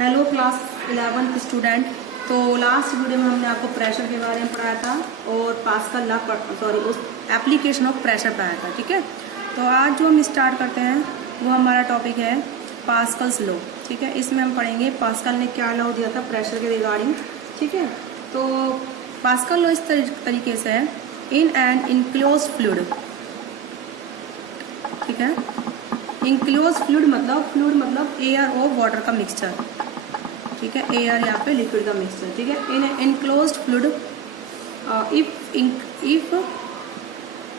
Hello class 11th student. तो last video में हमने आपको प्रेशर के बारे में पढ़ाया था और पास्कल लॉ उस एप्लीकेशन ऑफ प्रेशर पढ़ाया था। ठीक है, तो आज जो हम स्टार्ट करते हैं वो हमारा टॉपिक है पास्कल्स लॉ। ठीक है, इसमें हम पढ़ेंगे पास्कल ने क्या लॉ दिया था प्रेशर के रिगार्डिंग। ठीक है, तो पास्कल लॉ इस तरीके से है, इन एन इनक्लोज फ्लूइड। ठीक है, इनक्लोज फ्लूइड मतलब एयर और वाटर का मिक्सचर। ठीक है, एयर यहाँ पे लिक्विड का मिक्सचर। ठीक है, in enclosed fluid if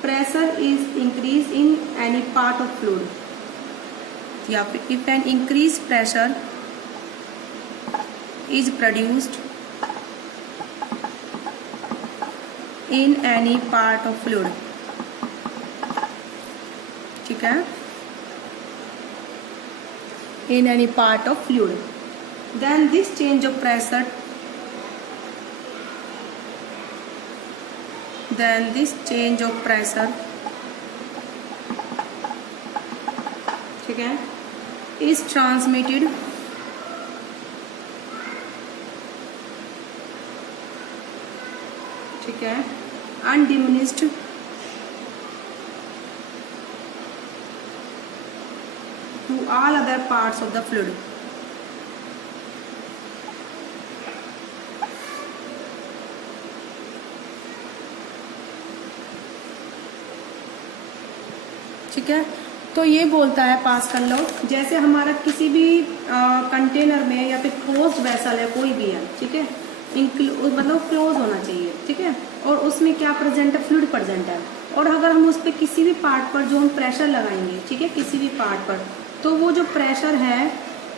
pressure is increase in any part of fluid, या फिर if an increase pressure is produced in any part of fluid. ठीक है, in any part of fluid, then this change of pressure ठीक है is transmitted ठीक है undiminished to all other parts of the fluid। ठीक है, तो ये बोलता है पास्कल लॉ, जैसे हमारा किसी भी कंटेनर में या फिर क्लोज्ड वेसल है, कोई भी है, ठीक है, मतलब क्लोज होना चाहिए। ठीक है, और उसमें क्या प्रेजेंट है, फ्लूइड प्रेजेंट है, और अगर हम उस पर किसी भी पार्ट पर जो हम प्रेशर लगाएंगे, ठीक है, किसी भी पार्ट पर, तो वो जो प्रेशर है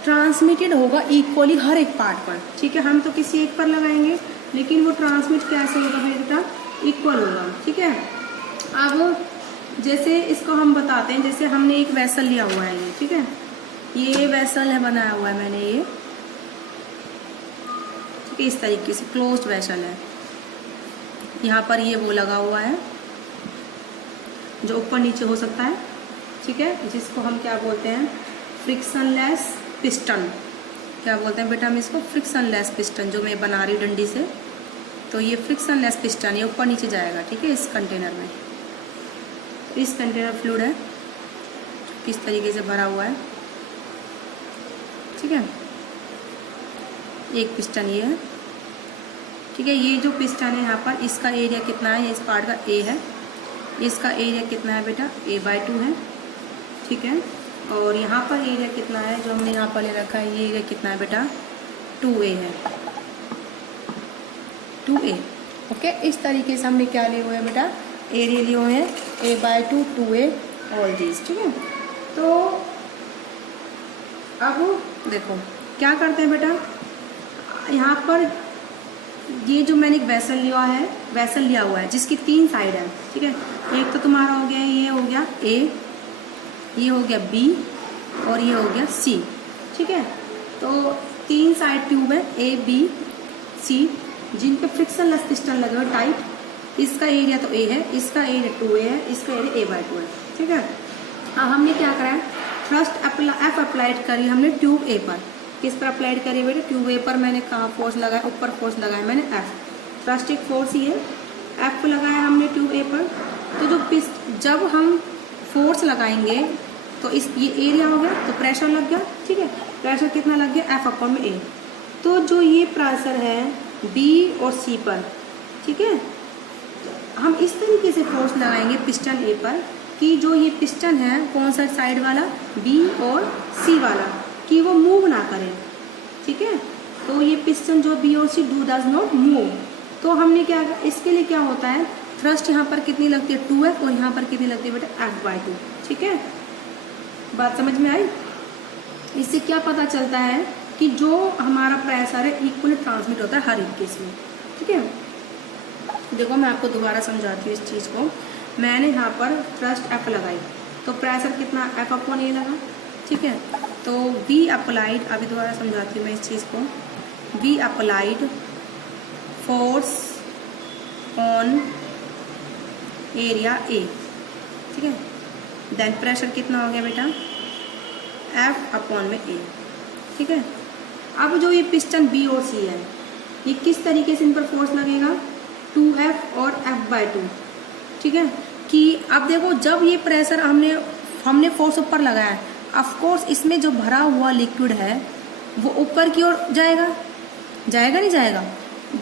ट्रांसमिटेड होगा इक्वली हर एक पार्ट पर। ठीक है, हम तो किसी एक पर लगाएंगे लेकिन वो ट्रांसमिट कैसे होगा बेटा, इक्वल होगा। ठीक है, अब जैसे इसको हम बताते हैं, जैसे हमने एक वेसल लिया हुआ है ये, ठीक है, ये वेसल है, बनाया हुआ है मैंने ये, ठीक है, इस तरीके से क्लोज्ड वेसल है। यहाँ पर ये वो लगा हुआ है जो ऊपर नीचे हो सकता है। ठीक है, जिसको हम क्या बोलते हैं, फ्रिक्शनलेस पिस्टन। क्या बोलते हैं बेटा हम इसको, फ्रिक्शनलेस पिस्टन, जो मैं बना रही डंडी से। तो ये फ्रिक्शनलेस पिस्टन ये ऊपर नीचे जाएगा। ठीक है, इस कंटेनर में, इस कंटेनर फ्लूइड है किस तरीके से भरा हुआ है। ठीक है, एक पिस्टन ये है। ठीक है, ये जो पिस्टन है यहाँ पर, इसका एरिया कितना है, इस पार्ट का ए है, इसका एरिया कितना है बेटा, a/2 है। ठीक है, और यहाँ पर एरिया कितना है जो हमने यहाँ पर ले रखा है, ये एरिया कितना है बेटा, 2a है, 2a। ओके, इस तरीके से हमने क्या लिए हुए हैं बेटा, एरिया लिए हुए हैं a/2 2a ऑल दीज। ठीक है, तो अब देखो क्या करते हैं बेटा, यहाँ पर ये जो मैंने एक वेसल लिया हुआ है जिसकी 3 साइड है। ठीक है, एक तो तुम्हारा हो गया, ये हो गया A, ये हो गया B और ये हो गया C। ठीक है, तो 3 साइड ट्यूब है A B C, जिन पे फ्रिक्शनलेस पिस्टन लगे हुए टाइट। इसका एरिया तो A है, इसका एरिया 2A है, इसका एरिया a/2 है। ठीक है, अब हमने क्या करा है, थ्रस्ट F अप्लाइड करी हमने ट्यूब A पर। किस पर अप्लाइड करिए बेटा, ट्यूब A पर। मैंने कहाँ फोर्स लगाया, ऊपर फोर्स लगाया मैंने F, थ्रस्ट एक फोर्स ही है, F को लगाया हमने ट्यूब A पर। तो जब हम फोर्स लगाएंगे तो ये एरिया हो गया, तो प्रेशर लग गया। ठीक है, प्रेशर कितना लग गया, F/A। तो जो ये प्रेशर है B और C पर, ठीक है, हम इस तरीके से फोर्स लगाएंगे पिस्टन A पर कि जो ये पिस्टन है, कौन सा साइड वाला, B और C वाला, कि वो मूव ना करे। ठीक है, तो ये पिस्टन जो B और C डज नॉट मूव। तो हमने क्या, इसके लिए क्या होता है, थ्रस्ट यहाँ पर कितनी लगती है 2F और यहाँ पर कितनी लगती है बेटा F/2। ठीक है, बात समझ में आई। इससे क्या पता चलता है कि जो हमारा प्रेशर है इक्वली ट्रांसमिट होता है हर एक केस में। ठीक है, देखो मैं आपको दोबारा समझाती हूँ इस चीज़ को। मैंने यहाँ पर थ्रस्ट F लगाई तो प्रेशर कितना F/A लगा। ठीक है, तो V अप्लाइड, अभी दोबारा समझाती हूँ मैं इस चीज़ को। V applied force on area A। ठीक है, देन प्रेशर कितना हो गया बेटा, F/A। ठीक है, अब जो ये पिस्टन बी और सी है, ये किस तरीके से इन पर फोर्स लगेगा, 2F और F/2, ठीक है। कि अब देखो जब ये प्रेशर हमने फोर्स ऊपर लगाया है, ऑफ कोर्स इसमें जो भरा हुआ लिक्विड है वो ऊपर की ओर जाएगा, जाएगा नहीं जाएगा।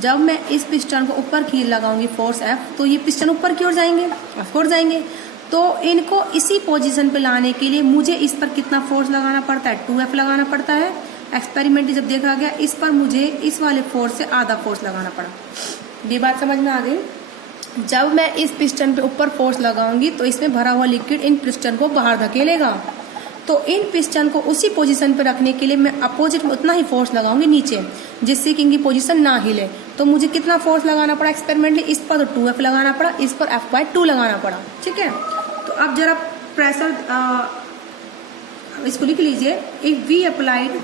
जब मैं इस पिस्टन को ऊपर की लगाऊंगी फोर्स F, तो ये पिस्टन ऊपर की ओर जाएंगे, ऑफ कोर्स जाएंगे। तो इनको इसी पोजीशन पे लाने के लिए मुझे इस पर कितना फोर्स लगाना पड़ता है, 2F लगाना पड़ता है। एक्सपेरिमेंट जब देखा गया, इस पर मुझे इस वाले फोर्स से आधा फोर्स लगाना पड़ा। ये बात समझ में आ गई। जब मैं इस पिस्टन पे ऊपर फोर्स लगाऊंगी तो इसमें भरा हुआ लिक्विड इन पिस्टन को बाहर धकेलेगा। तो इन पिस्टन को उसी पोजीशन पे रखने के लिए मैं अपोजिट में उतना ही फोर्स लगाऊंगी नीचे, जिससे कि इनकी पोजीशन ना हिले। तो मुझे कितना फोर्स लगाना पड़ा एक्सपेरिमेंटली, इस पर तो 2F लगाना पड़ा, इस पर F/2 लगाना पड़ा, ठीक है। तो अब जरा प्रेशर इसको लिख लीजिए। If we applied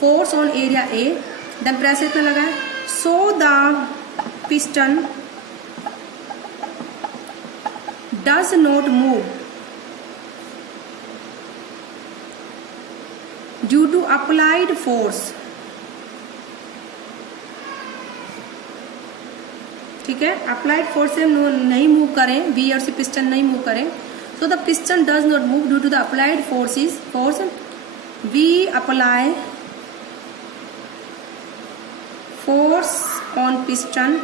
force on area A, then pressure इतना लगा है, so the piston does not move due to applied force, ठीक है। अप्लाइड फोर्स से नहीं मूव करें, बी और सी पिस्टन नहीं मूव करें, so the piston does not move due to the applied force we apply force on piston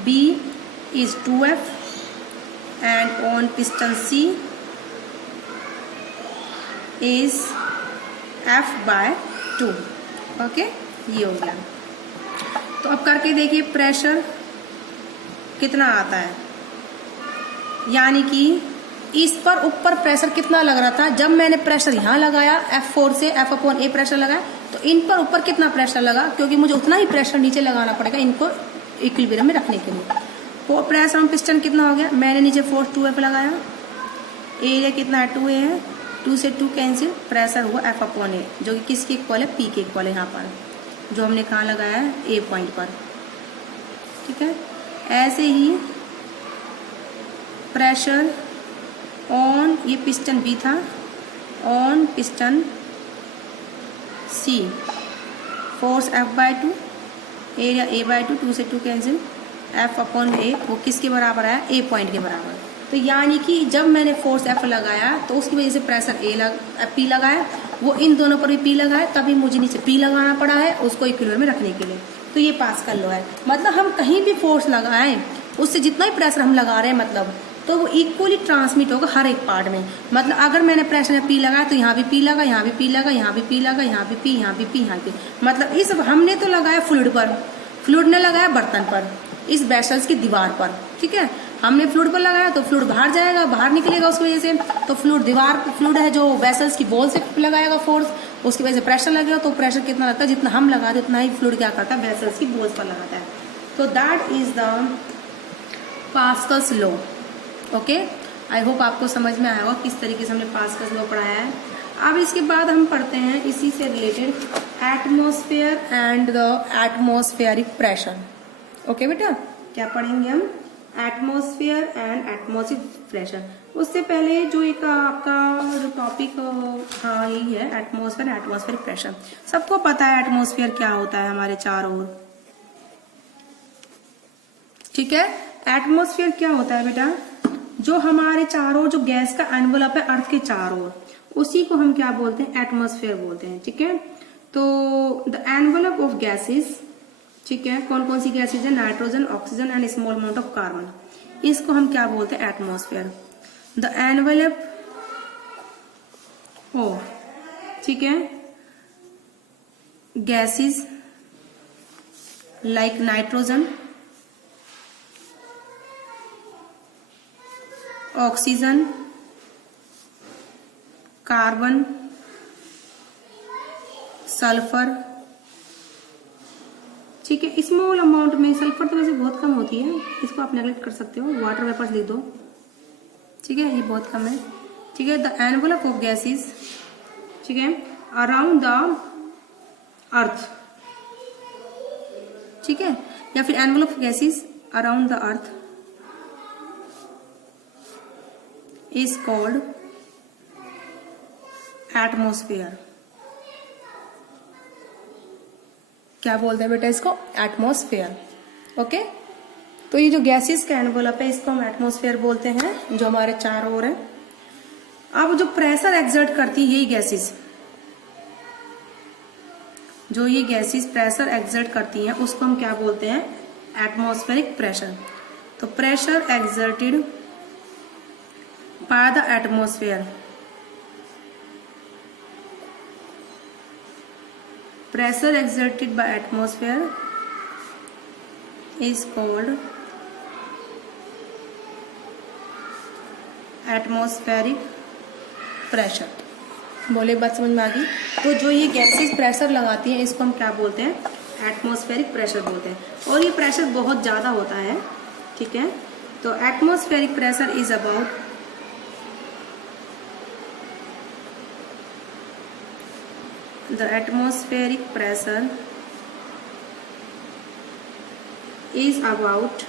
B is 2F and on piston C is F/2, okay. ये हो गया। तो अब करके देखिए प्रेशर कितना आता है, यानी कि इस पर ऊपर प्रेशर कितना लग रहा था। जब मैंने प्रेशर यहाँ लगाया F4 से F/A प्रेशर लगाया, तो इन पर ऊपर कितना प्रेशर लगा, क्योंकि मुझे उतना ही प्रेशर नीचे लगाना पड़ेगा इनको इक्विलिब्रियम में रखने के लिए। तो प्रेशर ऑन पिस्टन कितना हो गया, मैंने नीचे फोर्स 2F लगाया, एरिया कितना है 2A है, 2 से 2 कैंसिल, प्रेशर हुआ F/A, जो कि किसके इक्वल है, P के इक्वल है यहाँ पर, जो हमने कहाँ लगाया है, A पॉइंट पर, ठीक है। ऐसे ही प्रेशर ऑन ये पिस्टन बी था, on piston C force F/2, area A/2, 2 से 2 कैंसिल, F/A वो किसके बराबर आया, A पॉइंट के बराबर। तो यानी कि जब मैंने फोर्स F लगाया तो उसकी वजह से प्रेशर P लगाया, वो इन दोनों पर भी P लगाया, तभी मुझे नीचे P लगाना पड़ा है उसको इक्विलिब्रियम में रखने के लिए। तो ये पास्कल लॉ है। मतलब हम कहीं भी फोर्स लगाएं, उससे जितना ही प्रेशर हम लगा रहे हैं मतलब, तो वो इक्वली ट्रांसमिट होगा हर एक पार्ट में। मतलब अगर मैंने प्रेशर में P लगाया तो यहाँ भी P लगा, यहाँ भी P लगा, यहाँ भी P लगा, यहाँ भी P, यहाँ भी P, यहाँ भी। मतलब इस हमने तो लगाया फ्लूइड पर, फ्लूइड ने लगाया बर्तन पर, इस वेसल्स की दीवार पर, ठीक है। हमने फ्लूइड पर लगाया तो फ्लूइड बाहर जाएगा, बाहर निकलेगा उसकी वजह से। तो फ्लूइड है जो वेसल्स की वॉल से लगाएगा फोर्स, उसकी वजह से प्रेशर लगेगा। तो प्रेशर कितना लगता है, जितना हम लगाते उतना ही फ्लूइड क्या करता है, वेसल्स की वॉल्स पर लगाता है। तो that is the Pascal's law, okay. I hope आपको समझ में आया होगा किस तरीके से हमने पास्कल्स लॉ पढ़ाया है। अब इसके बाद हम पढ़ते हैं इसी से related atmosphere and the atmospheric pressure, okay बेटा। क्या पढ़ेंगे हम, एटमॉस्फेयर एंड एटमॉस्फेरिक प्रेशर। उससे पहले जो एक आपका जो टॉपिक, हाँ यही है एटमॉस्फेयर एंड एटमॉस्फेरिक प्रेशर। सबको पता है एटमॉस्फेयर क्या होता है हमारे चारों ओर, ठीक है। एटमॉस्फेयर क्या होता है बेटा, जो हमारे चारों जो गैस का एनवलप है अर्थ के चारों ओर, उसी को हम क्या बोलते हैं, एटमॉस्फेयर बोलते हैं, ठीक है। तो द एनवलप ऑफ गैसेस, ठीक है, कौन कौन सी गैसेज है, nitrogen, oxygen and small amount of carbon, इसको हम क्या बोलते हैं, एटमॉस्फेयर। द एनवलप ऑफ, ठीक है, gases like nitrogen, oxygen, carbon, sulphur, ठीक है। स्मॉल अमाउंट में सल्फर तो वैसे बहुत कम होती है, इसको आप नेगलेक्ट कर सकते हो, वाटर वेपर्स लिख दो, ठीक है, ये बहुत कम है, ठीक है। द एनवलप ऑफ गैसेस, ठीक है, अराउंड द अर्थ, ठीक है, या फिर envelope of gases around the earth is called atmosphere. क्या बोलते हैं बेटा इसको? एटमॉस्फेयर। ओके, तो ये जो गैसेस का एनवलप है इसको हम एटमॉस्फेयर बोलते हैं, जो हमारे चारों ओर है। अब जो प्रेशर एक्सर्ट करती है यही गैसेस, जो ये गैसेस प्रेशर एक्सर्ट करती हैं उसको हम क्या बोलते हैं? Atmospheric pressure. तो pressure exerted by the atmosphere, pressure exerted by atmosphere is called atmospheric pressure. बोले बात समझ में आ गई? तो जो ये गैसेस प्रेशर लगाती हैं इसको हम क्या बोलते हैं? एटमॉस्फेरिक प्रेशर बोलते हैं। और ये प्रेशर बहुत ज़्यादा होता है, ठीक है। तो atmospheric pressure is about the atmospheric pressure is about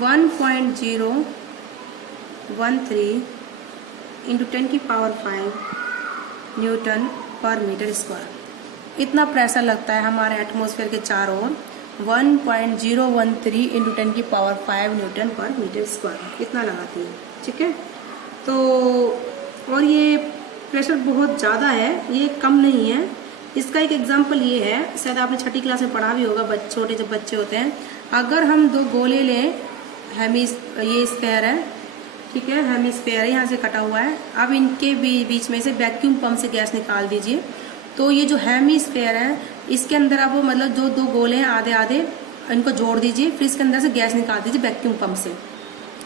1.013 into 10 की power 5 newton per metre square. इतना प्रेशर लगता है हमारे एटमॉस्फेयर के चारों ओर, 1.013 इंटू 10 की power 5 newton per metre square, इतना लगाती है, ठीक है। तो और ये प्रेशर बहुत ज़्यादा है, ये कम नहीं है। इसका एक एग्जाम्पल ये है, शायद आपने छठी क्लास में पढ़ा भी होगा, छोटे जब बच्चे होते हैं, अगर हम दो गोले लें, ये स्फेयर है, ठीक है, हेमिस्फेयर है, यहाँ से कटा हुआ है। अब इनके बीच में से वैक्यूम पंप से गैस निकाल दीजिए। तो ये जो हेमिस्फेयर है इसके अंदर अब मतलब जो दो गोले हैं आधे आधे, इनको जोड़ दीजिए, फिर इसके अंदर से गैस निकाल दीजिए, वैक्यूम पंप से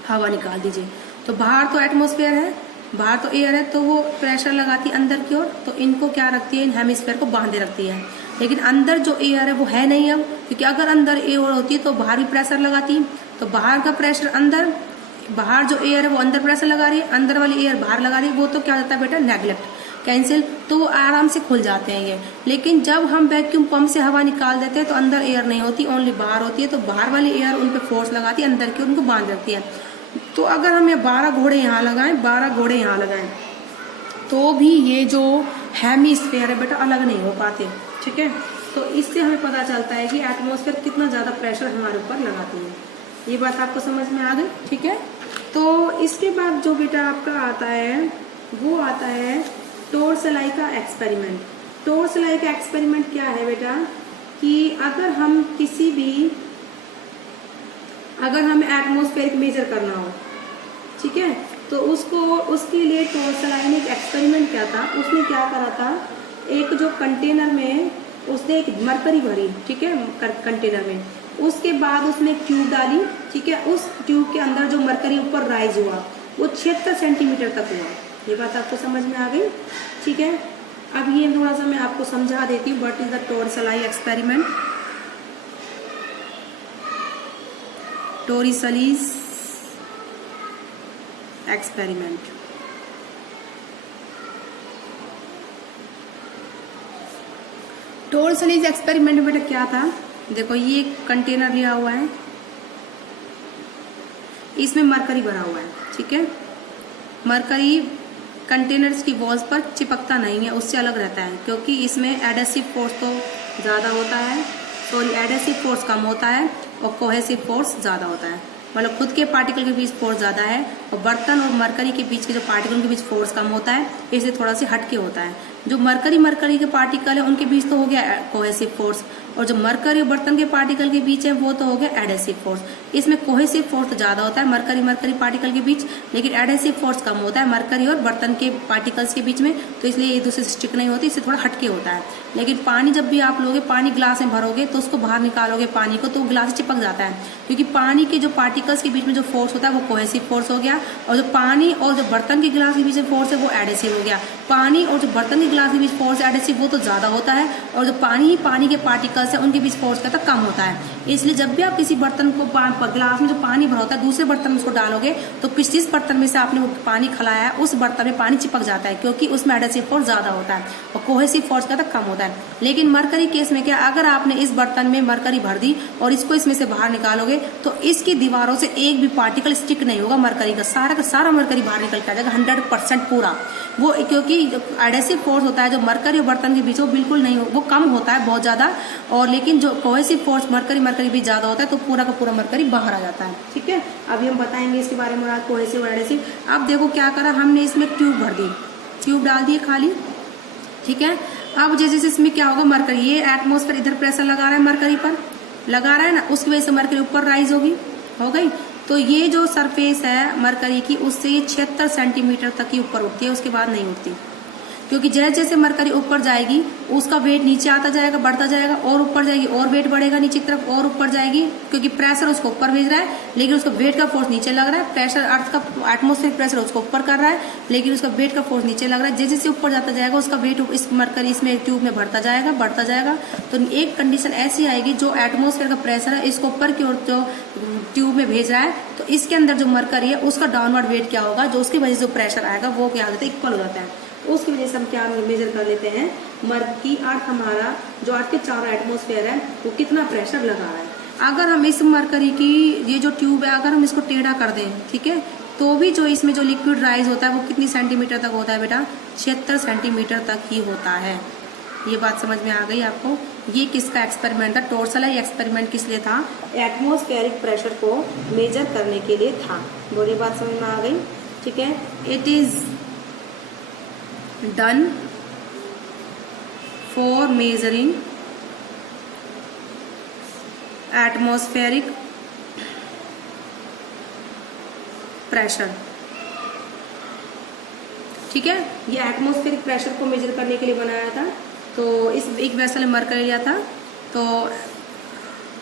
हवा निकाल दीजिए। तो बाहर तो एटमॉस्फेयर है, बाहर तो एयर है, तो वो प्रेशर लगाती है अंदर की ओर, तो इनको क्या रखती है? इन हेमिस्फेयर को बांधे रखती है। लेकिन अंदर जो एयर है वो है नहीं अब, क्योंकि अगर अंदर एयर होती है तो बाहर भी प्रेशर लगाती, तो बाहर का प्रेशर अंदर, बाहर जो एयर है वो अंदर प्रेशर लगा रही है, अंदर वाली एयर बाहर लगा रही है, वो तो क्या होता है बेटा? नेगलेक्ट, कैंसिल, तो वो आराम से खुल जाते हैं ये। लेकिन जब हम वैक्यूम पंप से हवा निकाल देते हैं तो अंदर एयर नहीं होती, ओनली बाहर होती है, तो बाहर वाली एयर उन पर फोर्स लगाती है, अंदर की उनको बांध रखती है। तो अगर हम ये 12 घोड़े यहाँ लगाएं, 12 घोड़े यहाँ लगाएं, तो भी ये जो हेमिस्फेयर है बेटा अलग नहीं हो पाते, ठीक है। तो इससे हमें पता चलता है कि एटमॉस्फेयर कितना ज़्यादा प्रेशर हमारे ऊपर लगाती है। ये बात आपको समझ में आ गई, ठीक है। तो इसके बाद जो बेटा आपका आता है वो आता है टोरसलाई का एक्सपेरिमेंट। टोरसलाई का एक्सपेरिमेंट क्या है बेटा? कि अगर हम किसी भी, अगर हमें एटमॉस्फेयर मेजर करना हो, ठीक है, तो उसके लिए टोरसलाई ने एक एक्सपेरिमेंट किया था। उसने क्या करा था, एक जो कंटेनर में उसने एक मरकरी भरी, ठीक है, कंटेनर में, उसके बाद उसने एक ट्यूब डाली, ठीक है, उस ट्यूब के अंदर जो मरकरी ऊपर राइज हुआ वो 76 सेंटीमीटर तक हुआ। ये बात आपको समझ में आ गई, ठीक है। अब ये थोड़ा सा मैं आपको समझा देती हूँ, what is the Torricelli experiment. Torricelli's experiment, Torricelli's experiment में बेटा क्या था? देखो ये कंटेनर लिया हुआ है, इसमें मरकरी भरा हुआ है, ठीक है। मरकरी कंटेनर्स की वॉल्स पर चिपकता नहीं है, उससे अलग रहता है, क्योंकि इसमें एडेसिव फोर्स तो ज़्यादा होता है, सॉरी एडेसिव फोर्स कम होता है और कोहेसिव फोर्स ज़्यादा होता है। मतलब खुद के पार्टिकल के बीच फोर्स ज़्यादा है और बर्तन और मरकरी के बीच के जो पार्टिकल के बीच फोर्स कम होता है, इसलिए थोड़ा सा हटके होता है। जो मरकरी के पार्टिकल है उनके बीच तो हो गया कोहेसिव फोर्स, और जो मरकरी और बर्तन के पार्टिकल के बीच है वो तो हो गया एडेसिव फोर्स। इसमें कोहेसिव फोर्स ज़्यादा होता है मरकरी पार्टिकल के बीच, लेकिन एडेसिव फोर्स कम होता है मरकरी और बर्तन के पार्टिकल्स के बीच में, तो इसलिए एक दूसरे से स्टिक नहीं होती, इससे थोड़ा हटके होता है। लेकिन पानी जब भी आप लोगे, पानी ग्लास में भरोगे तो उसको बाहर निकालोगे पानी को, तो ग्लास चिपक जाता है, क्योंकि पानी के जो पार्टिकल्स के बीच में जो फोर्स होता है वो कोहेसिव फोर्स हो गया, और जो पानी और जो बर्तन के गिलास के बीच में फोर्स है वो एडेसिव हो गया। पानी और जो बर्तन के ग्लास के बीच फोर्स एडहेसिव वो तो ज़्यादा होता है, और जो पानी के पार्टिकल्स है उनके बीच फोर्स कहता कम होता है। इसलिए जब भी आप किसी बर्तन को ग्लास में जो पानी भरा होता है दूसरे बर्तन में उसको डालोगे तो जिस बर्तन में से आपने वो पानी खिलाया है उस बर्तन में पानी चिपक जाता है, क्योंकि उसमें एडहेसिव फोर्स ज़्यादा होता है और कोहेसिव फोर्स कहता कम होता है। लेकिन मरकरी केस में क्या, अगर आपने इस बर्तन में मरकरी भर दी और इसको इसमें से बाहर निकालोगे तो इसकी दीवारों से एक भी पार्टिकल स्टिक नहीं होगा, मरकरी का सारा मरकरी बाहर निकल के आ जाएगा 100% पूरा। वो क्योंकि एडहेसिव फोर्स होता है जो मरकरी और बर्तन के बीच वो बिल्कुल नहीं, वो कम होता है बहुत ज़्यादा, और लेकिन जो कोहेसिव फोर्स मरकरी बीच ज़्यादा होता है तो पूरा का पूरा मरकरी बाहर आ जाता है। ठीक है, अभी हम बताएंगे इसके बारे में कोहेसिव और एडहेसिव। अब देखो क्या करा हमने, इसमें ट्यूब भर दी, ट्यूब डाल दिए खाली। ठीक है, अब जैसे इसमें क्या होगा, मरकरी ये एटमॉस्फेयर इधर प्रेशर लगा रहा है, मरकरी पर लगा रहा है ना, उसकी वजह से मरकरी ऊपर राइज होगी, हो गई। तो ये जो सरफेस है मरकरी की उससे ये 76 सेंटीमीटर तक ही ऊपर उठती है, उसके बाद नहीं उठती, क्योंकि जैसे जैसे मरकरी ऊपर जाएगी उसका वेट नीचे आता जाएगा, बढ़ता जाएगा, और ऊपर जाएगी और वेट बढ़ेगा नीचे की तरफ, और ऊपर जाएगी, क्योंकि प्रेशर उसको ऊपर भेज रहा है लेकिन उसका वेट का फोर्स नीचे लग रहा है। प्रेशर अर्थ का एटमॉस्फेरिक प्रेशर उसको ऊपर कर रहा है लेकिन उसका वेट का फोर्स नीचे लग रहा है। जैसे जैसे ऊपर जाता जाएगा उसका वेट इस मरकरी इसमें ट्यूब में बढ़ता जाएगा। तो एक कंडीशन ऐसी आएगी, जो एटमॉस्फेयर का प्रेशर है इसको ऊपर की ओर जो ट्यूब में भेज रहा है, तो इसके अंदर जो मरकरी है उसका डाउनवर्ड वेट क्या होगा, जो उसकी वजह से जो प्रेशर आएगा वो क्या हो जाता है, इक्वल हो जाता है। उसकी वजह से हम क्या मेजर कर लेते हैं, मरकरी अर्थ हमारा जो अर्थ के चारों एटमॉस्फेयर है वो कितना प्रेशर लगा रहा है। अगर हम इस मरकरी की ये जो ट्यूब है अगर हम इसको टेढ़ा कर दें, ठीक है, तो भी जो इसमें जो लिक्विड राइज होता है वो कितनी सेंटीमीटर तक होता है बेटा, 76 सेंटीमीटर तक ही होता है। ये बात समझ में आ गई आपको। ये किसका एक्सपेरिमेंट था, टोरसला। ये एक्सपेरिमेंट किस लिए था, एटमॉस्फेरिक प्रेशर को मेजर करने के लिए था। बोलिए बात समझ में आ गई। ठीक है, it is done for measuring atmospheric pressure. ठीक है, ये एटमॉस्फेरिक प्रेशर को मेजर करने के लिए बनाया था। तो इस एक वेसल में मरकरी लिया था, तो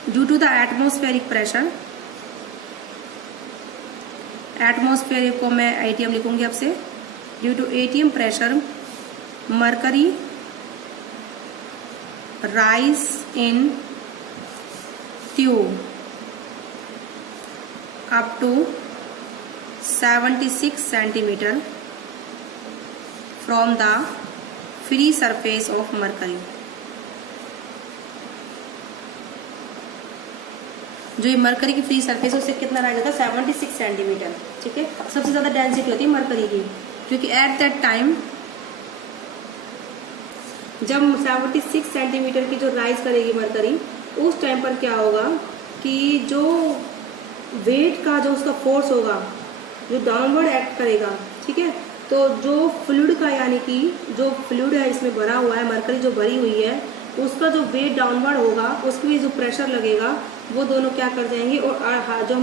due to the atmospheric pressure, atmospheric को मैं एटीएम लिखूंगी आपसे, due to ATM pressure mercury rise in tube up to 76 centimetre from the free surface of mercury. जो ये मरकरी की फ्री सरफेस है उससे कितना राइज होता है, 76 सेंटीमीटर। ठीक है, सबसे ज्यादा डेंसिटी होती है मरकरी की, क्योंकि एट दैट टाइम जब 76 सेंटीमीटर की जो राइज करेगी मरकरी, उस टाइम पर क्या होगा कि जो वेट का जो उसका फोर्स होगा जो डाउनवर्ड एक्ट करेगा, ठीक है, तो जो फ्लूइड का यानी कि जो फ्लूइड है इसमें भरा हुआ है, मरकरी जो भरी हुई है, उसका जो वेट डाउनवर्ड होगा उसके भी जो प्रेशर लगेगा वो दोनों क्या कर जाएंगे, और जो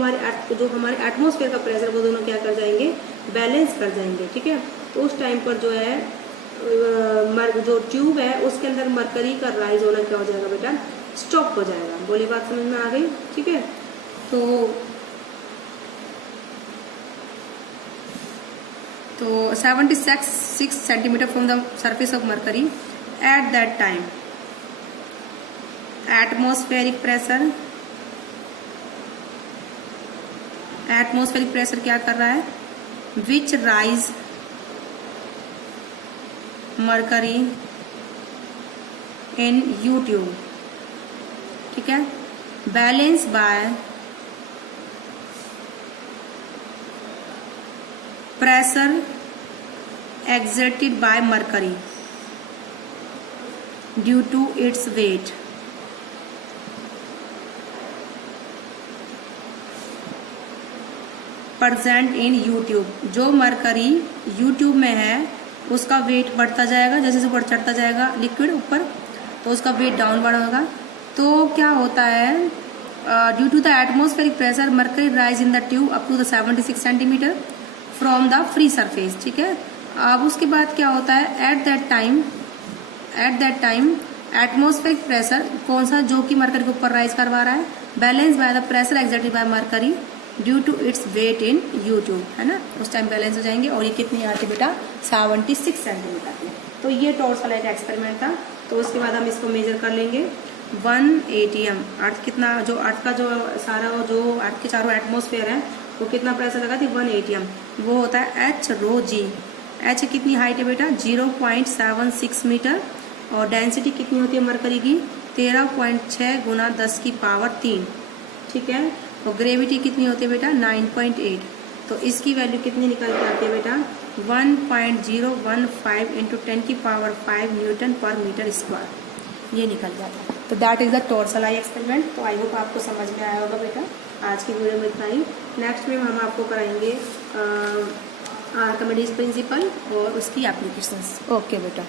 हमारे एटमॉस्फेयर का प्रेशर वो दोनों क्या कर जाएंगे, बैलेंस कर जाएंगे। ठीक है, तो उस टाइम पर जो है जो ट्यूब है उसके अंदर मरकरी का राइज होना क्या हो जाएगा बेटा, स्टॉप हो जाएगा। बोली बात समझ में आ गई। ठीक है, तो 76 centimetre from the surface of mercury at that time atmospheric pressure क्या कर रहा है, which rise mercury in U tube. ठीक है, balance by pressure exerted by mercury due to its weight। present in U-tube। जो मरकरी U-tube में है उसका वेट बढ़ता जाएगा, जैसे जैसे ऊपर चढ़ता जाएगा लिक्विड ऊपर, तो उसका वेट डाउनवर्ड होगा। तो क्या होता है, due to the atmospheric pressure mercury rise in the tube up to the 76 centimetre from the free surface. ठीक है, अब उसके बाद क्या होता है, at that time atmospheric pressure कौन सा, जो कि मरकरी के ऊपर राइज करवा रहा है, balance by the pressure exerted by mercury due to its weight in U tube, है ना, उस टाइम बैलेंस हो जाएंगे। और ये कितनी आती है बेटा, 76 सेंटीमीटर की। तो ये टॉर्सल लाइट एक्सपेरिमेंट था। तो उसके बाद हम इसको मेजर कर लेंगे 1 ATM। अर्थ कितना, जो अर्थ का जो सारा जो अर्थ के चारों एटमॉस्फेयर है वो कितना प्रेशर लगा थी 1 ATM, वो होता है H रो G। H कितनी हाइट है बेटा 0.76 मीटर, और डेंसिटी कितनी होती है मरकरी की 13.6 गुना 10 की पावर 3, ठीक है। और ग्रेविटी कितनी होती है बेटा 9.8। तो इसकी वैल्यू कितनी निकल के आती है बेटा 1.015 इंटू 10 की power 5 newton per metre square, ये निकल जाता है। तो that is the Torricelli experiment. तो आई होप आपको समझ में आया होगा बेटा। आज की वीडियो में इतना ही। नेक्स्ट में हम आपको कराएंगे आर्किमिडीज प्रिंसिपल और उसकी एप्लीकेशंस। ओके बेटा।